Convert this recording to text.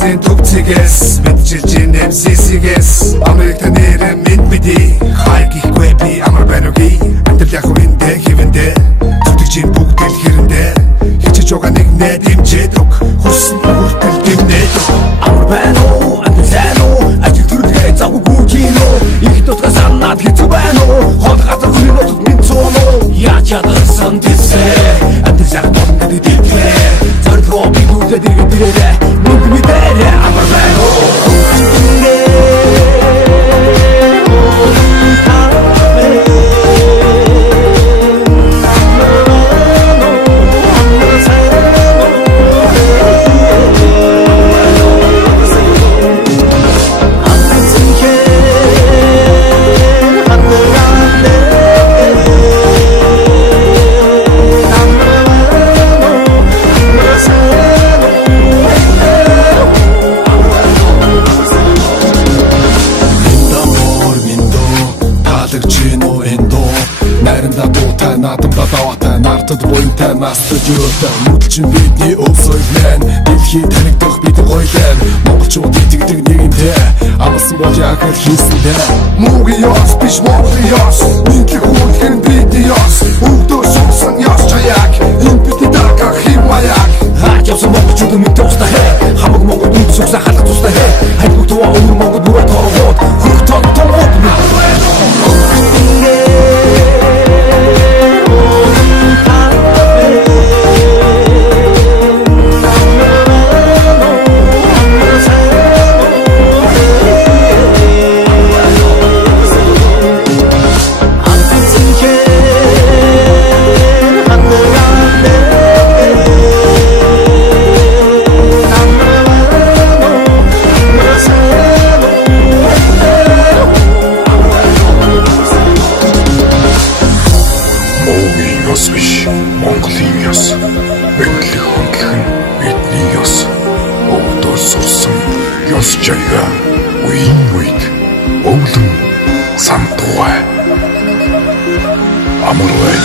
Улсын төвцгээс мэдчилж нэмсисгээс Америкт нэрэн мэд мэдээ хай гихгүй би амар байноги Андал яг үндэ хивэндэ зүтгэж бүгд л хэрэндэ хичээж байгаа нэг нэ дэмжээдэг хүссэн бүртэл дэмнээдэг амар байна уу андал сайн уу ажил төрөлгээ завгүй кино их дотгоо санаад хэцүү байна уу хол газар хүрээд минь цоно яаж ядсан тэсээ андал яг бодгод дэвтээ зорилгоо би нүдэд иргэдэрээ нүд мэдэрээ амар байна уу Надад буянтай мастаж өрөөтэй Нүдчин бидний өвсөй мэн Дэлхий танигдах бидний гойлэн Монголчууд итгэдэг нэгэнтэй Амлсан бол яг л хийсэндээ Муугийн ёс биш Монголын ёс Нийтлэг хөрөлгөр нь бидний ёс Өвдөө суусан ёс чаяг Энэ бидний дагах хэм маяг Хаач явсан монголчууд мэдээ устаа хэ Хамаг монгол нүд суусан халах тустаа хэ Хайргуй туваа өвөр монгол бүрээ торгоод Хөрх тон томод Монголын ёс, мэдлэг хөндлөх нь бидний ёс. Өвдөө сурсан ёс жаяга үеийн үед өвлөн сантугай. Амар бай.